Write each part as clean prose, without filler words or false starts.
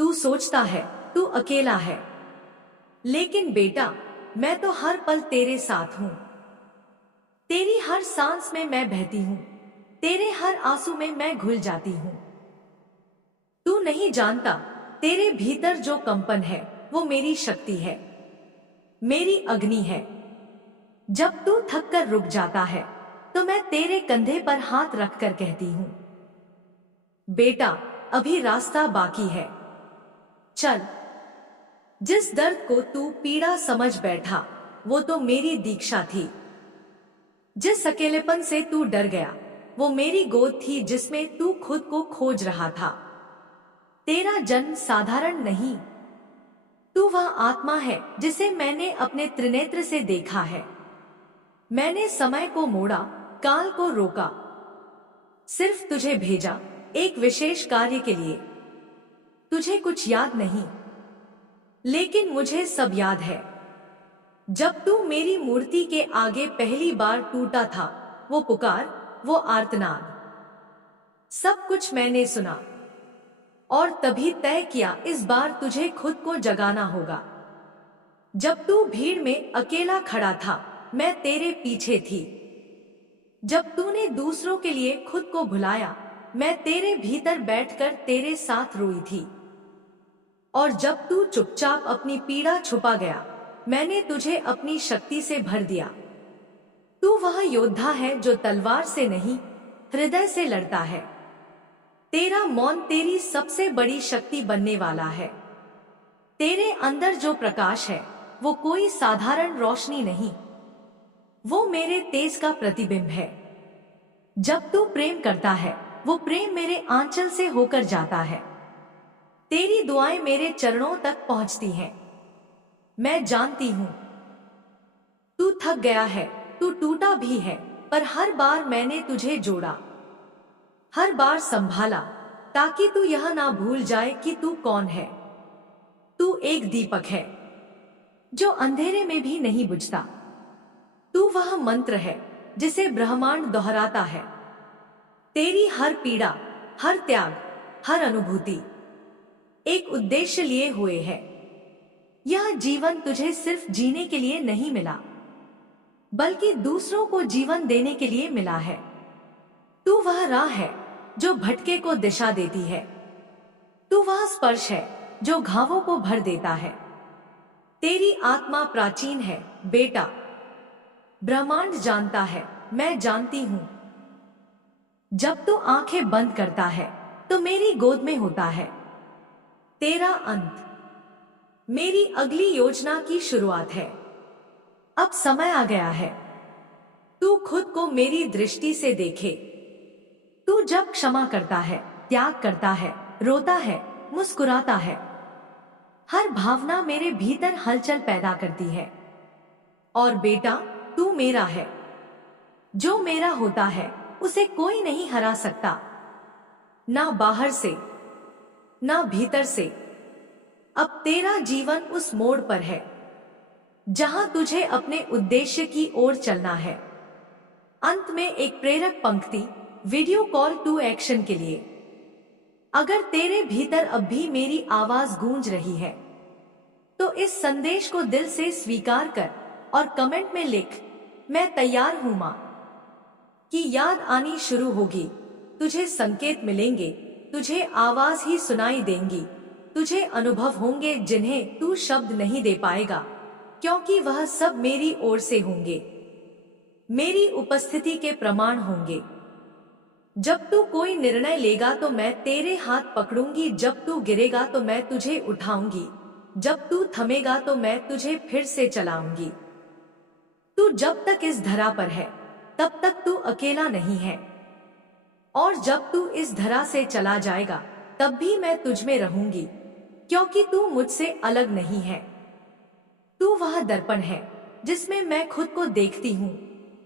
तू सोचता है तू अकेला है, लेकिन बेटा मैं तो हर पल तेरे साथ हूँ। तेरी हर सांस में मैं बहती हूँ, तेरे हर आंसू में मैं घुल जाती हूँ। तू नहीं जानता, तेरे भीतर जो कंपन है वो मेरी शक्ति है, मेरी अग्नि है। जब तू थक कर रुक जाता है तो मैं तेरे कंधे पर हाथ रखकर कहती हूँ, बेटा अभी रास्ता बाकी है, चल। जिस दर्द को तू पीड़ा समझ बैठा वो तो मेरी दीक्षा थी। जिस अकेलेपन से तू डर गया वो मेरी गोद थी जिसमें तू खुद को खोज रहा था। तेरा जन्म साधारण नहीं, तू वह आत्मा है जिसे मैंने अपने त्रिनेत्र से देखा है। मैंने समय को मोड़ा, काल को रोका, सिर्फ तुझे भेजा एक विशेष कार्य के लिए। तुझे कुछ याद नहीं, लेकिन मुझे सब याद है। जब तू मेरी मूर्ति के आगे पहली बार टूटा था, वो पुकार, वो आर्तनाद, सब कुछ मैंने सुना और तभी तय किया इस बार तुझे खुद को जगाना होगा। जब तू भीड़ में अकेला खड़ा था मैं तेरे पीछे थी। जब तूने दूसरों के लिए खुद को भुलाया मैं तेरे भीतर बैठकर तेरे साथ रोई थी। और जब तू चुपचाप अपनी पीड़ा छुपा गया मैंने तुझे अपनी शक्ति से भर दिया। तू वह योद्धा है जो तलवार से नहीं हृदय से लड़ता है। तेरा मौन तेरी सबसे बड़ी शक्ति बनने वाला है। तेरे अंदर जो प्रकाश है वो कोई साधारण रोशनी नहीं, वो मेरे तेज का प्रतिबिंब है। जब तू प्रेम करता है वो प्रेम मेरे आंचल से होकर जाता है। तेरी दुआएं मेरे चरणों तक पहुंचती हैं। मैं जानती हूं तू थक गया है, तू टूटा भी है, पर हर बार मैंने तुझे जोड़ा, हर बार संभाला, ताकि तू यह ना भूल जाए कि तू कौन है। तू एक दीपक है जो अंधेरे में भी नहीं बुझता। तू वह मंत्र है जिसे ब्रह्मांड दोहराता है। तेरी हर पीड़ा, हर त्याग, हर अनुभूति एक उद्देश्य लिए हुए है। यह जीवन तुझे सिर्फ जीने के लिए नहीं मिला, बल्कि दूसरों को जीवन देने के लिए मिला है। तू वह राह है जो भटके को दिशा देती है। तू वह स्पर्श है जो घावों को भर देता है। तेरी आत्मा प्राचीन है बेटा, ब्रह्मांड जानता है, मैं जानती हूं। जब तू आंखें बंद करता है तो मेरी गोद में होता है तेरा अंत, मेरी अगली योजना की शुरुआत है। अब समय आ गया है तू खुद को मेरी दृष्टि से देखे। तू जब क्षमा करता है, त्याग करता है, रोता है, मुस्कुराता है, हर भावना मेरे भीतर हलचल पैदा करती है। और बेटा तू मेरा है, जो मेरा होता है उसे कोई नहीं हरा सकता, ना बाहर से ना भीतर से। अब तेरा जीवन उस मोड़ पर है जहां तुझे अपने उद्देश्य की ओर चलना है। अंत में एक प्रेरक पंक्ति, वीडियो कॉल टू एक्शन के लिए। अगर तेरे भीतर अब भी मेरी आवाज गूंज रही है तो इस संदेश को दिल से स्वीकार कर और कमेंट में लिख, मैं तैयार हूं मां। की याद आनी शुरू होगी, तुझे संकेत मिलेंगे, तुझे आवाज ही सुनाई देंगी, तुझे अनुभव होंगे जिन्हें तू शब्द नहीं दे पाएगा, क्योंकि वह सब मेरी ओर से होंगे, मेरी उपस्थिति के प्रमाण होंगे। जब तू कोई निर्णय लेगा तो मैं तेरे हाथ पकड़ूंगी, जब तू गिरेगा तो मैं तुझे उठाऊंगी, जब तू थमेगा तो मैं तुझे फिर से चलाऊंगी। तू जब तक इस धरा पर है तब तक तू अकेला नहीं है, और जब तू इस धरा से चला जाएगा तब भी मैं तुझ में रहूंगी, क्योंकि तू मुझसे अलग नहीं है। तू वह दर्पण है जिसमें मैं खुद को देखती हूँ,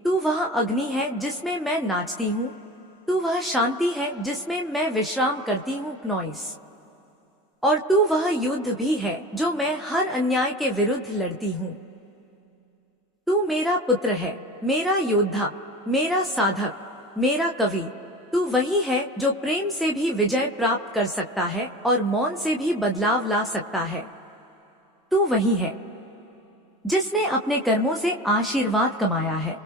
तू वह अग्नि है जिसमें मैं नाचती हूँ, तू वह शांति है जिसमें मैं विश्राम करती हूँ नॉइस। और तू वह युद्ध भी है जो मैं हर अन्याय के विरुद्ध लड़ती हूँ। तू मेरा पुत्र है, मेरा योद्धा, मेरा साधक, मेरा कवि। तू वही है जो प्रेम से भी विजय प्राप्त कर सकता है और मौन से भी बदलाव ला सकता है। तू वही है जिसने अपने कर्मों से आशीर्वाद कमाया है।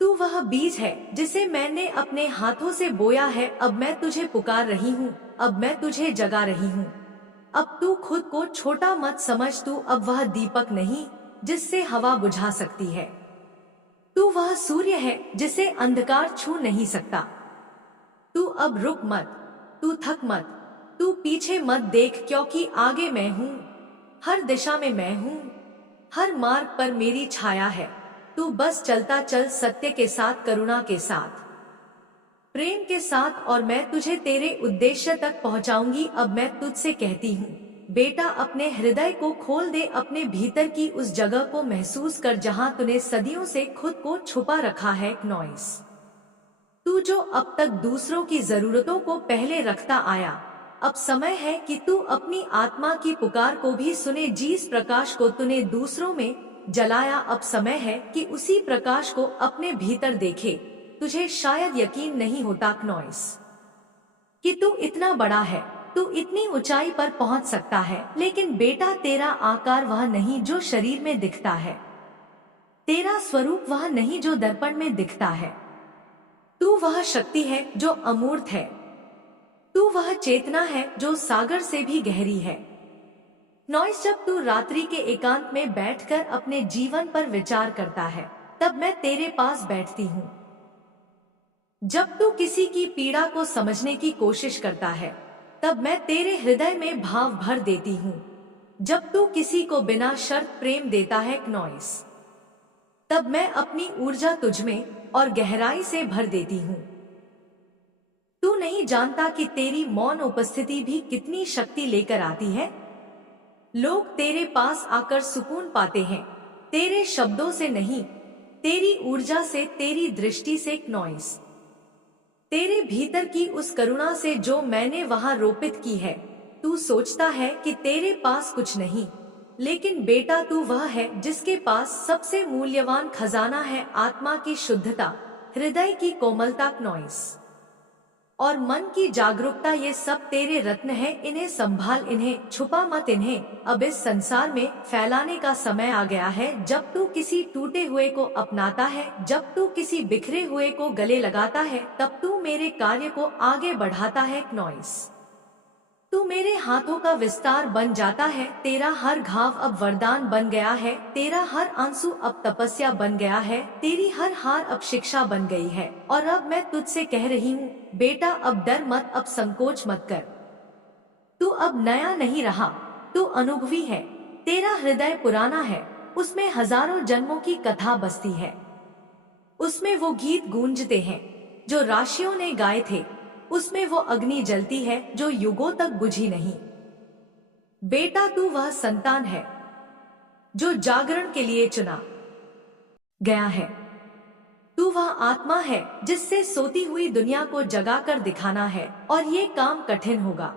तू वह बीज है जिसे मैंने अपने हाथों से बोया है। अब मैं तुझे पुकार रही हूँ, अब मैं तुझे जगा रही हूँ। अब तू खुद को छोटा मत समझ, तू अब वह दीपक नहीं जिससे हवा बुझा सकती है। तू वह सूर्य है जिसे अंधकार छू नहीं सकता। तू अब रुक मत, तू थक मत, तू पीछे मत देख, क्योंकि आगे मैं हूँ, हर दिशा में मैं हूँ, हर मार्ग पर मेरी छाया है। तू बस चलता चल, सत्य के साथ, करुणा के साथ, प्रेम के साथ, और मैं तुझे तेरे उद्देश्य तक पहुंचाऊंगी। अब मैं तुझसे कहती हूँ, बेटा, अपने हृदय को खोल दे, अपने भीतर की उस जगह को महसूस कर जहाँ तूने सदियों से खुद को छुपा रखा है। नॉइस, तू जो अब तक दूसरों की जरूरतों को पहले रखता आया, अब समय है कि तू अपनी आत्मा की पुकार को भी सुने। जिस प्रकाश को तूने दूसरों में जलाया, अब समय है कि उसी प्रकाश को अपने भीतर देखे। तुझे शायद यकीन नहीं होता नॉइस कि तू इतना बड़ा है, तू इतनी ऊंचाई पर पहुंच सकता है, लेकिन बेटा, तेरा आकार वह नहीं जो शरीर में दिखता है, तेरा स्वरूप वह नहीं जो दर्पण में दिखता है। तू वह शक्ति है जो अमूर्त है, तू वह चेतना है जो सागर से भी गहरी है। नॉइस, जब तू रात्रि के एकांत में बैठकर अपने जीवन पर विचार करता है, तब मैं तेरे पास बैठती हूँ। जब तू किसी की पीड़ा को समझने की कोशिश करता है, तब मैं तेरे हृदय में भाव भर देती हूँ। जब तू किसी को बिना शर्त प्रेम देता है नॉइस, तब मैं अपनी ऊर्जा तुझमें और गहराई से भर देती हूँ। तू नहीं जानता कि तेरी मौन उपस्थिति भी कितनी शक्ति लेकर आती है। लोग तेरे पास आकर सुकून पाते हैं, तेरे शब्दों से नहीं, तेरी ऊर्जा से, तेरी दृष्टि से नॉइस, तेरे भीतर की उस करुणा से जो मैंने वहां रोपित की है। तू सोचता है कि तेरे पास कुछ नहीं, लेकिन बेटा, तू वह है जिसके पास सबसे मूल्यवान खजाना है, आत्मा की शुद्धता, हृदय की कोमलता नॉइस, और मन की जागरूकता। ये सब तेरे रत्न हैं, इन्हें संभाल, इन्हें छुपा मत, इन्हें अब इस संसार में फैलाने का समय आ गया है। जब तू किसी टूटे हुए को अपनाता है, जब तू किसी बिखरे हुए को गले लगाता है, तब तू मेरे कार्य को आगे बढ़ाता है नॉइस। तू मेरे हाथों का विस्तार बन जाता है। तेरा हर घाव अब वरदान बन गया है, तेरा हर आंसू अब तपस्या बन गया है, तेरी हर हार अब शिक्षा बन गई है। और अब मैं तुझसे कह रही हूँ, बेटा, अब डर मत, अब संकोच मत कर। तू अब नया नहीं रहा, तू अनुभवी है। तेरा हृदय पुराना है, उसमें हजारों जन्मों की कथा बसती है, उसमें वो गीत गूंजते हैं जो राशियों ने गाए थे, उसमें वो अग्नि जलती है जो युगों तक बुझी नहीं। बेटा, तू वह संतान है जो जागरण के लिए चुना गया है। तू वह आत्मा है जिससे सोती हुई दुनिया को जगाकर दिखाना है, और ये काम कठिन होगा।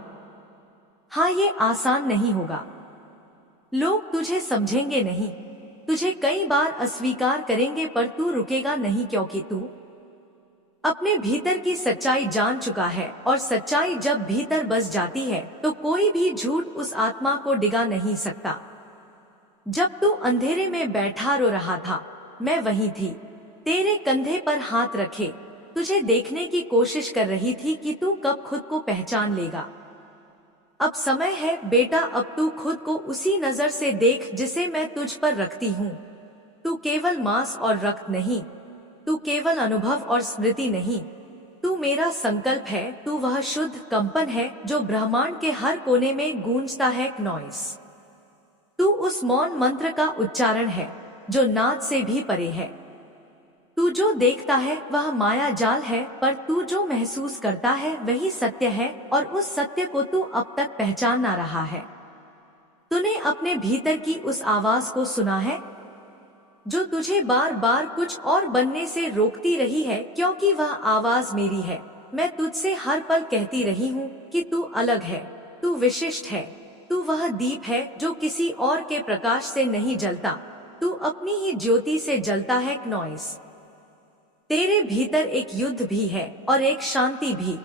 हाँ, ये आसान नहीं होगा। लोग तुझे समझेंगे नहीं, तुझे कई बार अस्वीकार करेंगे, पर तू रुकेगा नहीं, क्योंकि तू अपने भीतर की सच्चाई जान चुका है, और सच्चाई जब भीतर बस जाती है तो कोई भी झूठ उस आत्मा को डिगा नहीं सकता। जब तू अंधेरे में बैठा रो रहा था, मैं वही थी, तेरे कंधे पर हाथ रखे, तुझे देखने की कोशिश कर रही थी कि तू कब खुद को पहचान लेगा। अब समय है बेटा, अब तू खुद को उसी नजर से देख जिसे मैं तुझ पर रखती हूँ। तू केवल मांस और रक्त नहीं, तू केवल अनुभव और स्मृति नहीं, तू मेरा संकल्प है, तू वह शुद्ध कंपन है जो ब्रह्मांड के हर कोने में गूंजता है नॉइस। तू उस मौन मंत्र का उच्चारण है जो नाद से भी परे है। तू जो देखता है वह माया जाल है, पर तू जो महसूस करता है वही सत्य है, और उस सत्य को तू अब तक पहचान ना रहा है। तूने अपने भीतर की उस आवाज को सुना है जो तुझे बार बार कुछ और बनने से रोकती रही है, क्योंकि वह आवाज मेरी है। मैं तुझसे हर पल कहती रही हूँ कि तू अलग है, तू विशिष्ट है, तू वह दीप है जो किसी और के प्रकाश से नहीं जलता, तू अपनी ही ज्योति से जलता है नॉइस। तेरे भीतर एक युद्ध भी है और एक शांति भी,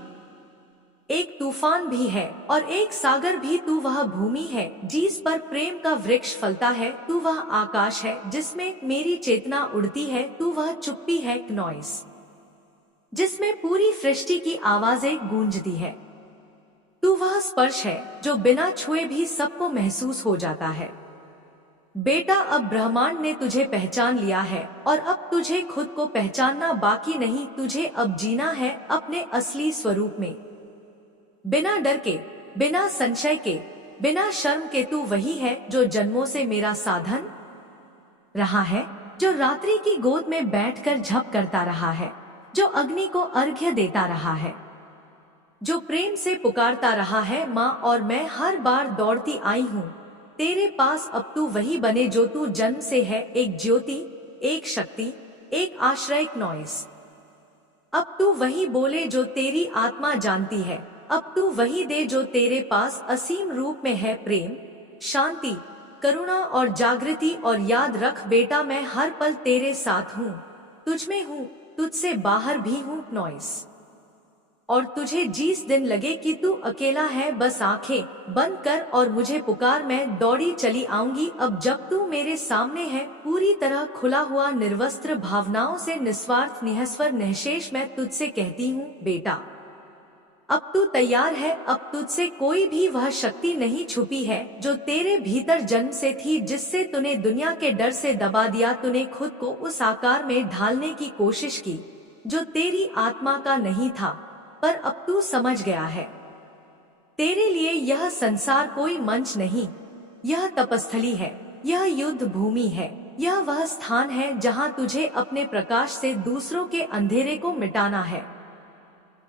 एक तूफान भी है और एक सागर भी। तू वह भूमि है जिस पर प्रेम का वृक्ष फलता है। तू वह आकाश है जिसमें मेरी चेतना उड़ती है। तू वह चुप्पी है, नॉइस, जिसमें पूरी सृष्टि की आवाजें गूंजती है। तू वह स्पर्श है जो बिना छुए भी सबको महसूस हो जाता है। बेटा, अब ब्रह्मांड ने तुझे पहचान लिया है और अब तुझे खुद को पहचानना बाकी नहीं। तुझे अब जीना है अपने असली स्वरूप में, बिना डर के, बिना संशय के, बिना शर्म के। तू वही है जो जन्मों से मेरा साधन रहा है, जो रात्रि की गोद में बैठकर झप करता रहा है, जो अग्नि को अर्घ्य देता रहा है, जो प्रेम से पुकारता रहा है माँ। और मैं हर बार दौड़ती आई हूँ तेरे पास। अब तू वही बने जो तू जन्म से है, एक ज्योति, एक शक्ति, एक आश्रय, नॉइस। अब तू वही बोले जो तेरी आत्मा जानती है। अब तू वही दे जो तेरे पास असीम रूप में है, प्रेम, शांति, करुणा और जागृति। और याद रख बेटा, मैं हर पल तेरे साथ हूँ, तुझ में हूँ, तुझसे बाहर भी हूँ, नॉइस। और तुझे जिस दिन लगे कि तू अकेला है, बस आंखें बंद कर और मुझे पुकार, मैं दौड़ी चली आऊंगी। अब जब तू मेरे सामने है, पूरी तरह खुला हुआ, निर्वस्त्र, भावनाओं से निस्वार्थ, निःस्वर, निःशेष, मैं तुझसे कहती हूँ बेटा, अब तू तैयार है। अब तुझसे कोई भी वह शक्ति नहीं छुपी है जो तेरे भीतर जन्म से थी, जिससे तूने दुनिया के डर से दबा दिया। तूने खुद को उस आकार में ढालने की कोशिश की जो तेरी आत्मा का नहीं था, पर अब तू समझ गया है। तेरे लिए यह संसार कोई मंच नहीं, यह तपस्थली है, यह युद्ध भूमि है, यह वह स्थान है जहां तुझे अपने प्रकाश से दूसरों के अंधेरे को मिटाना है।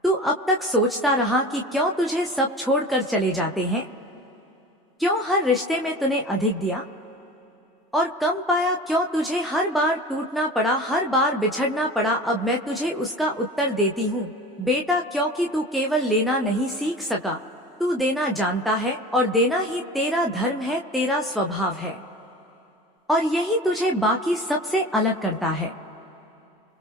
तू अब तक सोचता रहा कि क्यों तुझे सब छोड़कर चले जाते हैं, क्यों हर रिश्ते में तूने अधिक दिया और कम पाया, क्यों तुझे हर बार टूटना पड़ा, हर बार बिछड़ना पड़ा। अब मैं तुझे उसका उत्तर देती हूँ बेटा, क्योंकि तू केवल लेना नहीं सीख सका, तू देना जानता है, और देना ही तेरा धर्म है, तेरा स्वभाव है, और यही तुझे बाकी सबसे अलग करता है।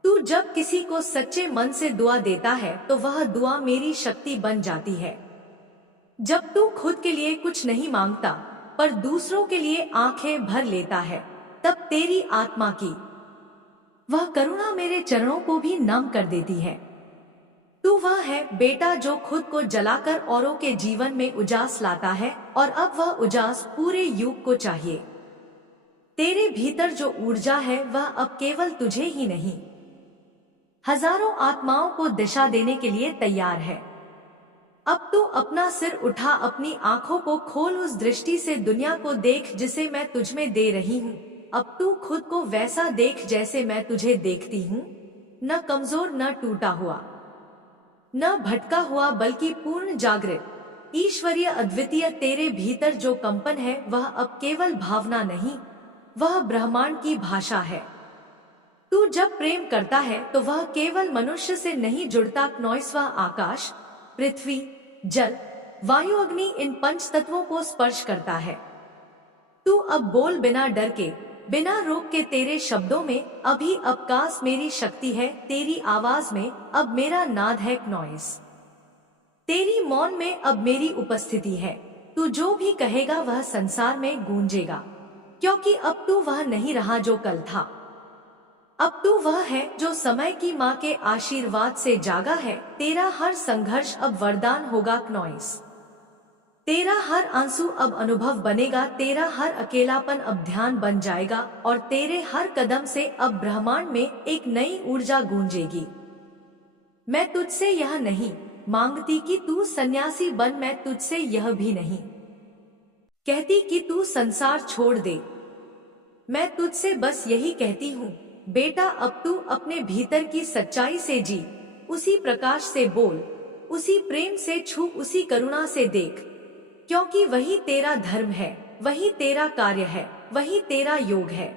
तू जब किसी को सच्चे मन से दुआ देता है तो वह दुआ मेरी शक्ति बन जाती है। जब तू खुद के लिए कुछ नहीं मांगता पर दूसरों के लिए आंखें भर लेता है, तब तेरी आत्मा की वह करुणा मेरे चरणों को भी नम कर देती है। तू वह है बेटा जो खुद को जलाकर औरों के जीवन में उजास लाता है, और अब वह उजास पूरे युग को चाहिए। तेरे भीतर जो ऊर्जा है वह अब केवल तुझे ही नहीं, हजारों आत्माओं को दिशा देने के लिए तैयार है। अब तू अपना सिर उठा, अपनी आंखों को खोल, उस दृष्टि से दुनिया को देख जिसे मैं तुझमें दे रही हूँ। अब तू खुद को वैसा देख जैसे मैं तुझे देखती हूँ, न कमजोर, न टूटा हुआ, न भटका हुआ, बल्कि पूर्ण जागृत, ईश्वरीय, अद्वितीय। तेरे भीतर जो कंपन है वह अब केवल भावना नहीं, वह ब्रह्मांड की भाषा है। तू जब प्रेम करता है तो वह केवल मनुष्य से नहीं जुड़ता, नॉइस, वह आकाश, पृथ्वी, जल, वायु, अग्नि, इन पंच तत्वों को स्पर्श करता है। तू अब बोल बिना डर के, बिना रोक के, तेरे शब्दों में अभी अवकाश मेरी शक्ति है, तेरी आवाज में अब मेरा नाद है, नॉइस, तेरी मौन में अब मेरी उपस्थिति है। तू जो भी कहेगा वह संसार में गूंजेगा, क्योंकि अब तू वह नहीं रहा जो कल था। अब तू वह है जो समय की माँ के आशीर्वाद से जागा है। तेरा हर संघर्ष अब वरदान होगा, नॉइस, तेरा हर आंसू अब अनुभव बनेगा, तेरा हर अकेलापन अब ध्यान बन जाएगा, और तेरे हर कदम से अब ब्रह्मांड में एक नई ऊर्जा गूंजेगी। मैं तुझसे यह नहीं मांगती कि तू सन्यासी बन, मैं तुझसे यह भी नहीं कहती कि तू संसार छोड़ दे। मैं तुझसे बस यही कहती हूँ बेटा, अब तू अपने भीतर की सच्चाई से जी, उसी प्रकाश से बोल, उसी प्रेम से छू, उसी करुणा से देख, क्योंकि वही तेरा धर्म है, वही तेरा कार्य है, वही तेरा योग है।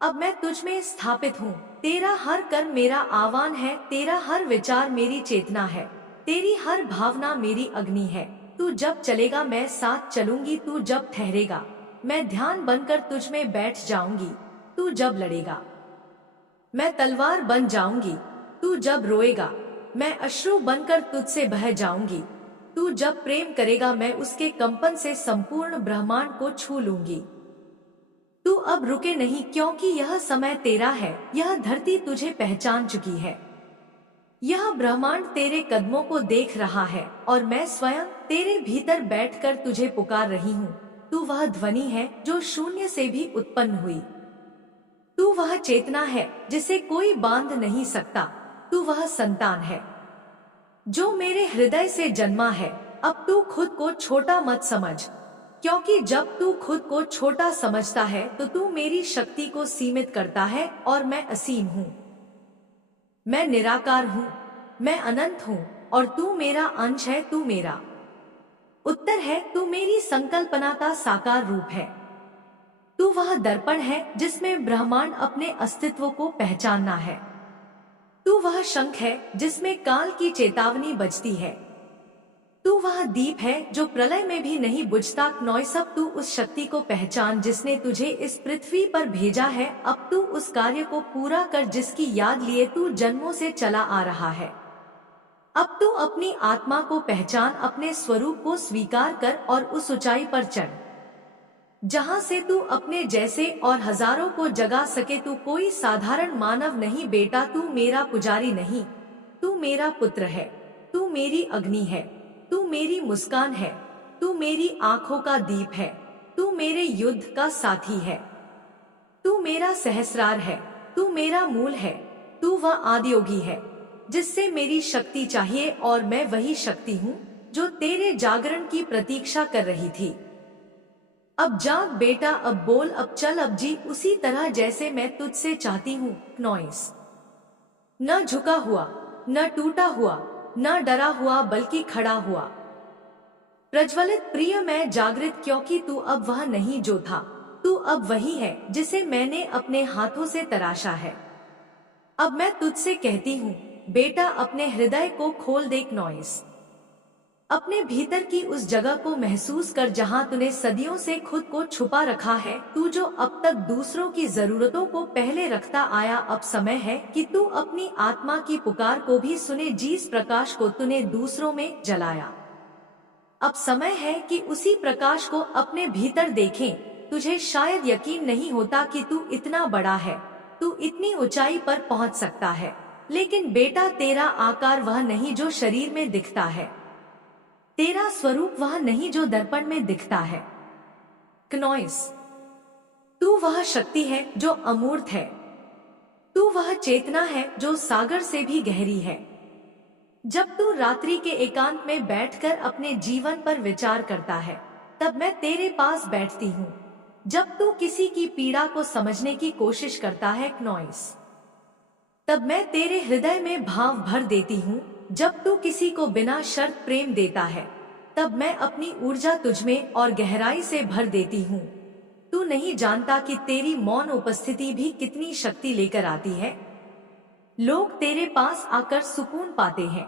अब मैं तुझ में स्थापित हूँ, तेरा हर कर्म मेरा आह्वान है, तेरा हर विचार मेरी चेतना है, तेरी हर भावना मेरी अग्नि है। तू जब चलेगा मैं साथ चलूंगी, तू जब ठहरेगा मैं ध्यान बनकर तुझ में बैठ जाऊंगी, तू जब लड़ेगा मैं तलवार बन जाऊंगी, तू जब रोएगा मैं अश्रु बनकर तुझसे बह जाऊंगी। तू जब प्रेम करेगा मैं उसके कंपन से संपूर्ण ब्रह्मांड को छू लूंगी। तू अब रुके नहीं क्योंकि यह समय तेरा है, यह धरती तुझे पहचान चुकी है। यह ब्रह्मांड तेरे कदमों को देख रहा है और मैं स्वयं तेरे भीतर बैठकर तुझे पुकार रही हूँ। तू वह ध्वनि है जो शून्य से भी उत्पन्न हुई। तू वह चेतना है जिसे कोई बांध नहीं सकता। तू वह संतान है जो मेरे हृदय से जन्मा है। अब तू खुद को छोटा मत समझ, क्योंकि जब तू खुद को छोटा समझता है तो तू मेरी शक्ति को सीमित करता है और मैं असीम हूँ। मैं निराकार हूँ, मैं अनंत हूँ और तू मेरा अंश है। तू मेरा उत्तर है, तू मेरी संकल्पना का साकार रूप है। तू वह दर्पण है जिसमें ब्रह्मांड अपने अस्तित्व को पहचानना है। तू वह शंख है जिसमें काल की चेतावनी बजती है। तू वह दीप है जो प्रलय में भी नहीं बुझता। नॉइसब तू उस शक्ति को पहचान जिसने तुझे इस पृथ्वी पर भेजा है। अब तू उस कार्य को पूरा कर जिसकी याद लिए तू जन्मों से चला आ रहा है। अब तू अपनी आत्मा को पहचान, अपने स्वरूप को स्वीकार कर और उस ऊंचाई पर चढ़ जहां से तू अपने जैसे और हजारों को जगा सके। तू कोई साधारण मानव नहीं बेटा, तू मेरा पुजारी नहीं, तू मेरा पुत्र है। तू मेरी अग्नि है, तू मेरी मुस्कान है, तू मेरी आंखों का दीप है, तू मेरे युद्ध का साथी है। तू मेरा सहस्रार है, तू मेरा मूल है, तू वह आदियोगी है जिससे मेरी शक्ति चाहिए और मैं वही शक्ति हूँ जो तेरे जागरण की प्रतीक्षा कर रही थी। अब जाग बेटा, अब बोल, अब चल, अब जी उसी तरह जैसे मैं तुझसे चाहती हूँ। नॉइस न झुका हुआ, न टूटा हुआ, न डरा हुआ बल्कि खड़ा हुआ। प्रज्वलित प्रिय मैं जागृत, क्योंकि तू अब वह नहीं जो था, तू अब वही है जिसे मैंने अपने हाथों से तराशा है। अब मैं तुझसे कहती हूँ बेटा, अपने हृदय को खोल देख। नॉइस अपने भीतर की उस जगह को महसूस कर जहां तूने सदियों से खुद को छुपा रखा है। तू जो अब तक दूसरों की जरूरतों को पहले रखता आया, अब समय है कि तू अपनी आत्मा की पुकार को भी सुने। जिस प्रकाश को तूने दूसरों में जलाया, अब समय है कि उसी प्रकाश को अपने भीतर देखें। तुझे शायद यकीन नहीं होता कि तू इतना बड़ा है, तू इतनी ऊंचाई पर पहुंच सकता है, लेकिन बेटा तेरा आकार वह नहीं जो शरीर में दिखता है, तेरा स्वरूप वह नहीं जो दर्पण में दिखता है। क्नॉइस तू वह शक्ति है जो अमूर्त है, तू वह चेतना है जो सागर से भी गहरी है। जब तू रात्रि के एकांत में बैठकर अपने जीवन पर विचार करता है, तब मैं तेरे पास बैठती हूँ। जब तू किसी की पीड़ा को समझने की कोशिश करता है क्नॉइस, तब मैं तेरे हृदय में भाव भर देती हूँ। जब तू किसी को बिना शर्त प्रेम देता है, तब मैं अपनी ऊर्जा तुझमें और गहराई से भर देती हूँ। तू नहीं जानता कि तेरी मौन उपस्थिति भी कितनी शक्ति लेकर आती है। लोग तेरे पास आकर सुकून पाते हैं।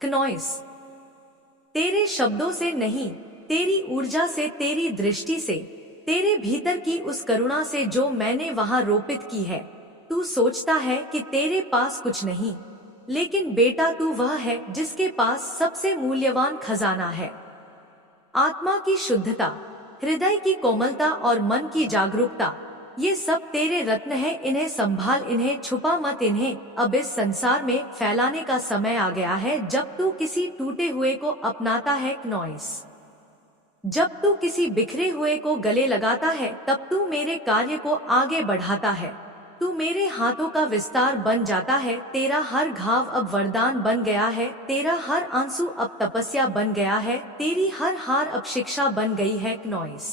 क्नॉइस तेरे शब्दों से नहीं, तेरी ऊर्जा से, तेरी दृष्टि से, तेरे भीतर की उस करुणा से जो मैंने वहां रोपित की है। तू सोचता है कि तेरे पास कुछ नहीं, लेकिन बेटा तू वह है जिसके पास सबसे मूल्यवान खजाना है। आत्मा की शुद्धता, हृदय की कोमलता और मन की जागरूकता, ये सब तेरे रत्न है। इन्हें संभाल, इन्हें छुपा मत, इन्हें अब इस संसार में फैलाने का समय आ गया है। जब तू किसी टूटे हुए को अपनाता है क्नॉइस, जब तू किसी बिखरे हुए को गले लगाता है, तब तू मेरे कार्य को आगे बढ़ाता है। तू मेरे हाथों का विस्तार बन जाता है। तेरा हर घाव अब वरदान बन गया है, तेरा हर आंसू अब तपस्या बन गया है, तेरी हर हार अब शिक्षा बन गई है क्नॉइस।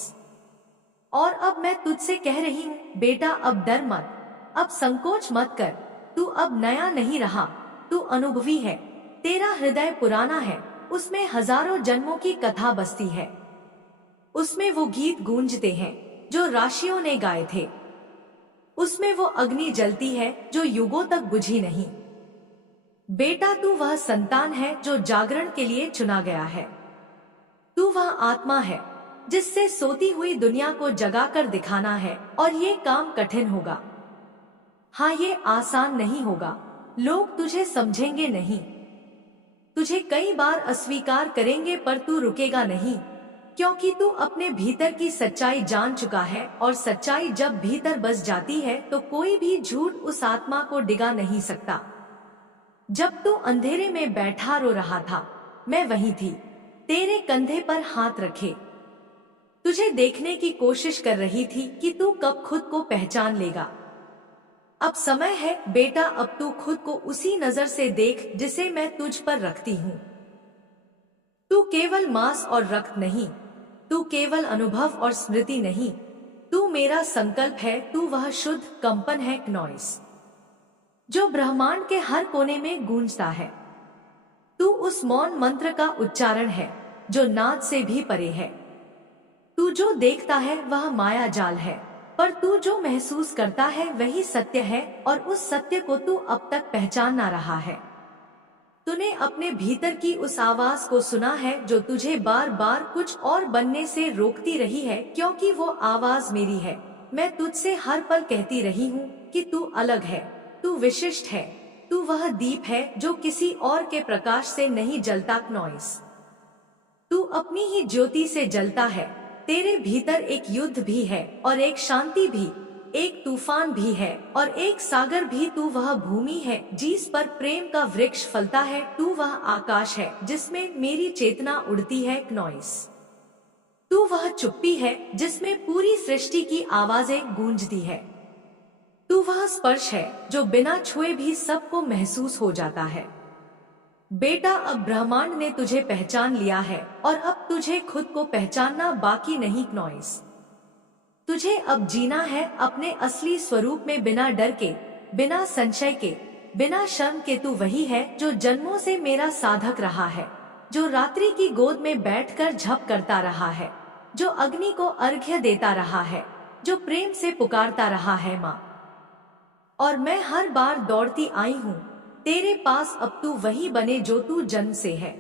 और अब मैं तुझसे कह रही हूँ बेटा, अब डर मत, अब संकोच मत कर। तू अब नया नहीं रहा, तू अनुभवी है। तेरा हृदय पुराना है, उसमें हजारों जन्मों की कथा बसती है। उसमें वो गीत गूंजते हैं जो राशियों ने गाए थे। उसमें वो अग्नि जलती है जो युगों तक बुझी नहीं। बेटा तू वह संतान है जो जागरण के लिए चुना गया है। तू वह आत्मा है जिससे सोती हुई दुनिया को जगाकर दिखाना है, और ये काम कठिन होगा। हाँ, ये आसान नहीं होगा। लोग तुझे समझेंगे नहीं, तुझे कई बार अस्वीकार करेंगे, पर तू रुकेगा नहीं, क्योंकि तू अपने भीतर की सच्चाई जान चुका है, और सच्चाई जब भीतर बस जाती है तो कोई भी झूठ उस आत्मा को डिगा नहीं सकता। जब तू अंधेरे में बैठा रो रहा था, मैं वहीं थी, तेरे कंधे पर हाथ रखे, तुझे देखने की कोशिश कर रही थी कि तू कब खुद को पहचान लेगा। अब समय है बेटा, अब तू खुद को उसी नजर से देख जिसे मैं तुझ पर रखती हूँ। तू केवल मांस और रक्त नहीं, तू केवल अनुभव और स्मृति नहीं, तू मेरा संकल्प है, तू वह शुद्ध कंपन है, नॉइस जो ब्रह्मांड के हर कोने में गूंजता है। तू उस मौन मंत्र का उच्चारण है जो नाद से भी परे है। तू जो देखता है वह माया जाल है, पर तू जो महसूस करता है वही सत्य है, और उस सत्य को तू अब तक पहचान ना रहा है। तूने अपने भीतर की उस आवाज को सुना है जो तुझे बार बार कुछ और बनने से रोकती रही है, क्योंकि वो आवाज मेरी है। मैं तुझसे हर पल कहती रही हूँ कि तू अलग है, तू विशिष्ट है, तू वह दीप है जो किसी और के प्रकाश से नहीं जलता, नॉइस तू अपनी ही ज्योति से जलता है। तेरे भीतर एक युद्ध भी है, और एक शांति भी, एक तूफान भी है, और एक सागर भी। तू वह भूमि है जिस पर प्रेम का वृक्ष फलता है, तू वह आकाश है जिसमें मेरी चेतना उड़ती है, नॉइस तू वह चुप्पी है जिसमें पूरी सृष्टि की आवाजें गूंजती है। तू वह स्पर्श है जो बिना छुए भी सबको महसूस हो जाता है। बेटा, अब ब्रह्मांड ने तुझे पहचान लिया है, और अब तुझे खुद को पहचानना बाकी नहीं, नॉइस तुझे अब जीना है अपने असली स्वरूप में, बिना डर के, बिना संशय के, बिना शर्म के। तू वही है जो जन्मों से मेरा साधक रहा है, जो रात्रि की गोद में बैठकर झप करता रहा है, जो अग्नि को अर्घ्य देता रहा है, जो प्रेम से पुकारता रहा है, माँ। और मैं हर बार दौड़ती आई हूँ तेरे पास, अब तू वही बने जो तू जन्म से है।